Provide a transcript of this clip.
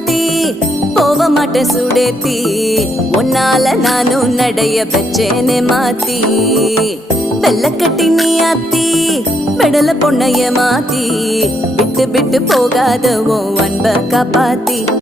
மாத்தி போக மாட்டேன் சுடேத்தி உன்னால நானும் நடைய வச்சேனே மாத்தி வெள்ளக்கட்டி நீ ஆத்தி பெடல பொண்ணைய மாத்தி விட்டு விட்டு போகாத உன் அன்ப காப்பாத்தி